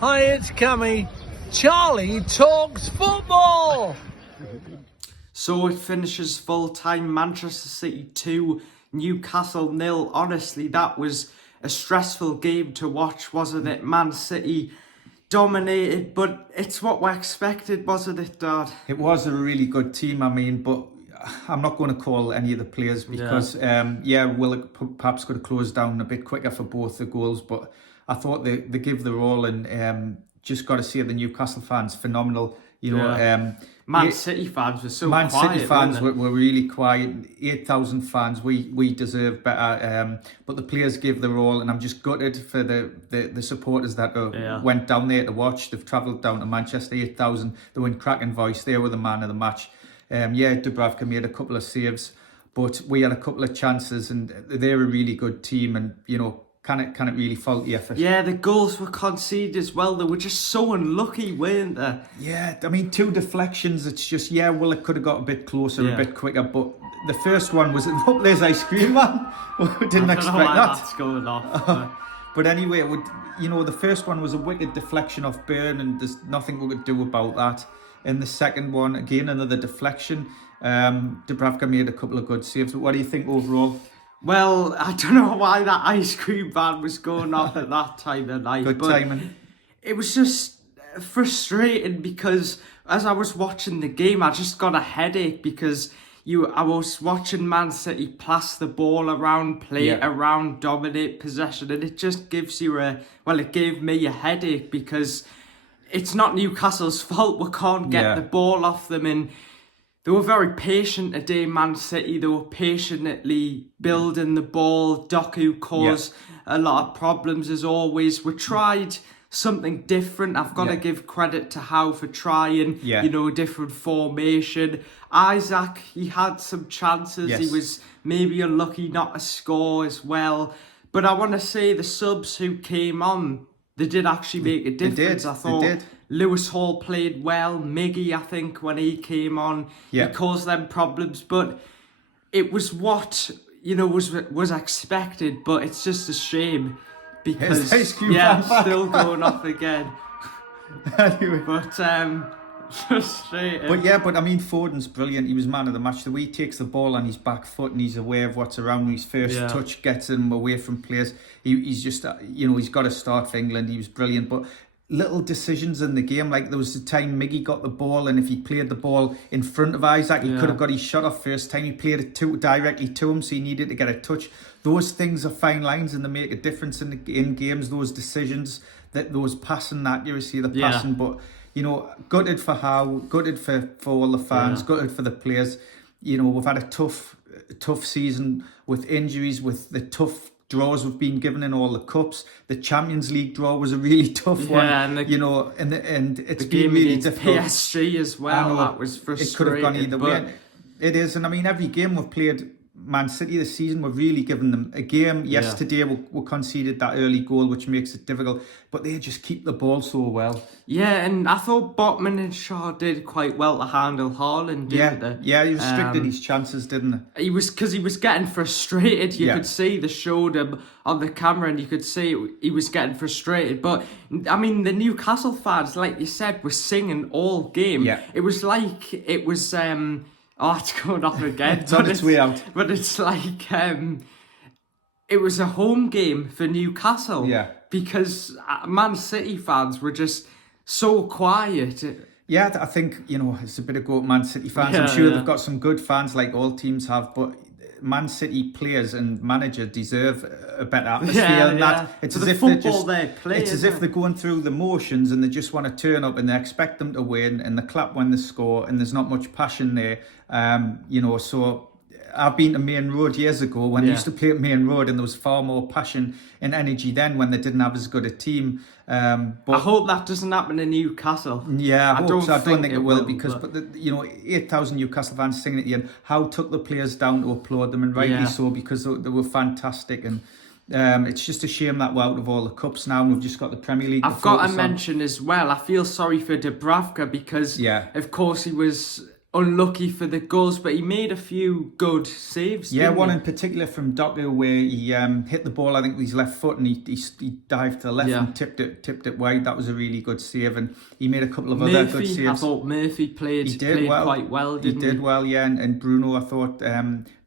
Hi, it's Cammy. Charlie talks football. So it finishes full-time, Manchester City 2, Newcastle 0. Honestly, that was a stressful game to watch, wasn't it? Man City dominated, but it's what we expected, wasn't it, Dad? It was a really good team, but I'm not going to call any of the players because, Willock perhaps could have closed down a bit quicker for both the goals, but I thought they give their all, and just got to say the Newcastle fans, phenomenal. Man City fans were so Man quiet. City fans were really quiet. 8,000 fans. We deserve better. But the players gave their all, and I'm just gutted for the supporters that went down there to watch. They've travelled down to Manchester. 8,000. They were in cracking voice. They were the man of the match. Dubravka made a couple of saves, but we had a couple of chances, and they're a really good team. And can it really fault the effort? Yeah, the goals were conceded as well. They were just so unlucky, weren't they? Yeah, I mean, 2 deflections. It's just, it could have got a bit closer, a bit quicker. But the first one was, oh, there's ice cream, man. Didn't expect that. That's going off. But anyway, the first one was a wicked deflection off Byrne, and there's nothing we could do about that. And the second one, again, another deflection. Dubravka made a couple of good saves. But what do you think overall? Well, I don't know why that ice cream van was going off at that time of night. Good timing. It was just frustrating because as I was watching the game, I just got a headache because I was watching Man City pass the ball around, play it around, dominate possession, and it just gives you it gave me a headache because it's not Newcastle's fault. We can't get the ball off them, and they were very patient today, Man City. They were patiently building the ball. Doku caused a lot of problems as always. We tried something different. I've got to give credit to Howe for trying, a different formation. Isaac, he had some chances. He was maybe unlucky not to score as well. But I want to say the subs who came on, they did actually make a difference. I thought Lewis Hall played well. Miggy, I think, when he came on, he caused them problems. But it was what was expected. But it's just a shame because still going off again. Anyway, but frustrating. But I mean, Foden's brilliant. He was man of the match. The way he takes the ball on his back foot and he's aware of what's around him. His first touch gets him away from players. He's just, he's got to start for England. He was brilliant. But little decisions in the game, like there was the time Miggy got the ball, and if he played the ball in front of Isaac, he could have got his shot off first time. He played it directly to him, so he needed to get a touch. Those things are fine lines, and they make a difference in games. Those decisions, those passing accuracy, the passing, but. Gutted for Howe, gutted for all the fans, gutted for the players. We've had a tough season with injuries, with the tough draws we've been given in all the cups. The Champions League draw was a really tough one. And it's been really difficult. PSG as well, that was frustrating. It could have gone either way. It is, and I mean, every game we've played Man City this season, we've really given them a game. Yesterday we conceded that early goal, which makes it difficult, but they just keep the ball so well. Yeah, and I thought Botman and Shaw did quite well to handle Haaland, didn't they? Yeah, he restricted his chances, didn't he? Because he was getting frustrated. You could see they showed him on the camera, and you could see he was getting frustrated. But I mean, the Newcastle fans, like you said, were singing all game. It was like it was. It's going off again. It's on its way out. But it's like it was a home game for Newcastle. Because Man City fans were just so quiet. Yeah, I think, it's a bit of go at Man City fans. I'm sure they've got some good fans like all teams have, but Man City players and manager deserve a better atmosphere than that. It's as if they're going through the motions and they just want to turn up and they expect them to win and they clap when they score and there's not much passion there. So I've been to Main Road years ago when they used to play at Main Road, and there was far more passion and energy then when they didn't have as good a team. But I hope that doesn't happen in Newcastle. Yeah, I don't think it will because 8,000 Newcastle fans singing at the end. Howe took the players down to applaud them, and rightly so, because they were fantastic. And it's just a shame that we're out of all the cups now and we've just got the Premier League. I've got to mention as well, I feel sorry for Dubravka because of course he was unlucky for the goals, but he made a few good saves. Yeah, didn't one he? in particular from Doku where he hit the ball, I think, with his left foot, and he dived to the left and tipped it wide. That was a really good save, and he made a couple of other good saves. I thought Murphy played quite well, didn't he? He did well, yeah, and Bruno, I thought,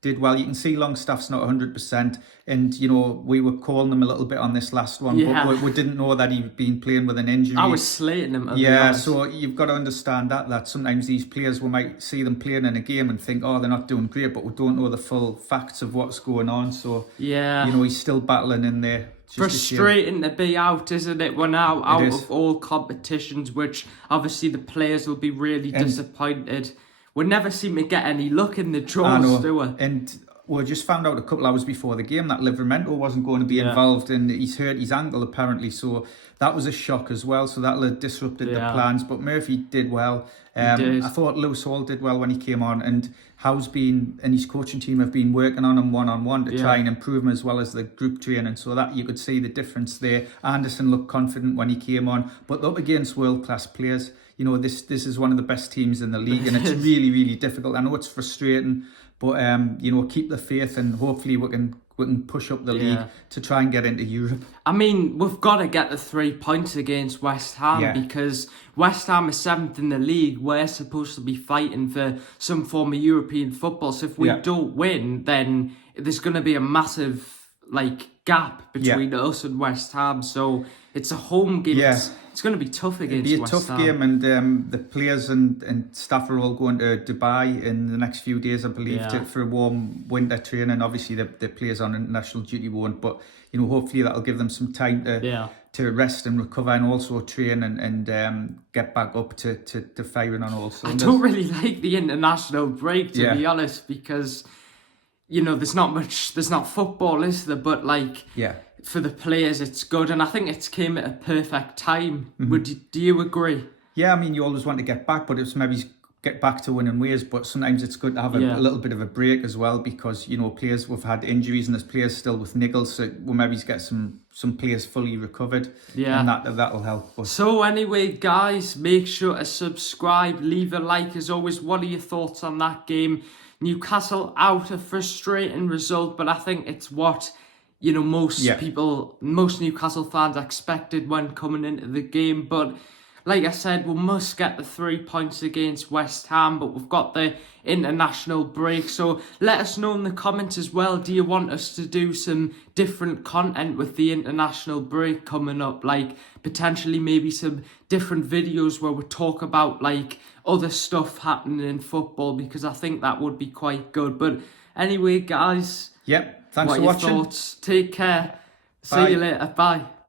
did well. You can see Longstaff's not 100%, and you know we were calling him a little bit on this last one, but we didn't know that he'd been playing with an injury. I was slating him. Yeah, so you've got to understand that sometimes these players, we might see them playing in a game and think, oh, they're not doing great, but we don't know the full facts of what's going on. So yeah, you know, he's still battling in there. Frustrating to be out, isn't it? We're now out of all competitions, which obviously the players will be really disappointed. We never seem to get any luck in the draws, do we? And we just found out a couple hours before the game that Livramento wasn't going to be involved, and he's hurt his ankle apparently, so that was a shock as well. So that'll have disrupted the plans. But Murphy did well. I thought Lewis Hall did well when he came on, and Howe's been and his coaching team have been working on him one-on-one to try and improve him, as well as the group training, so that you could see the difference there. Anderson looked confident when he came on, but up against world-class players. You know, this is one of the best teams in the league, and it's really, really difficult. I know it's frustrating, but you know, keep the faith, and hopefully we can push up the league to try and get into Europe. I mean, we've got to get the 3 points against West Ham because West Ham is 7th in the league. We're supposed to be fighting for some form of European football. So if we don't win, then there's going to be a massive gap between us and West Ham. So it's a home game. It's going to be tough against West Ham. It'll be a tough game, and the players and staff are all going to Dubai in the next few days, I believe, for a warm winter training. Obviously, the players on international duty won't, but you know, hopefully that'll give them some time to rest and recover, and also train and get back up to firing on all cylinders. I don't really like the international break, to be honest, because you know there's not football, is there? But for the players, it's good, and I think it's came at a perfect time. Do you agree? Yeah, I mean, you always want to get back, but it's maybe get back to winning ways. But sometimes it's good to have a little bit of a break as well, because you know players we've had injuries, and there's players still with niggles, so we'll maybe get some players fully recovered. Yeah, and that'll help. But so anyway, guys, make sure to subscribe, leave a like. As always, what are your thoughts on that game? Newcastle out, a frustrating result, but I think it's what you know most Newcastle fans expected when coming into the game. But like I said, we must get the 3 points against West Ham, but we've got the international break. So let us know in the comments as well, do you want us to do some different content with the international break coming up? Like potentially maybe some different videos where we talk about other stuff happening in football, because I think that would be quite good. But anyway, guys, thanks for watching. Thoughts? Take care. Bye. See you later. Bye.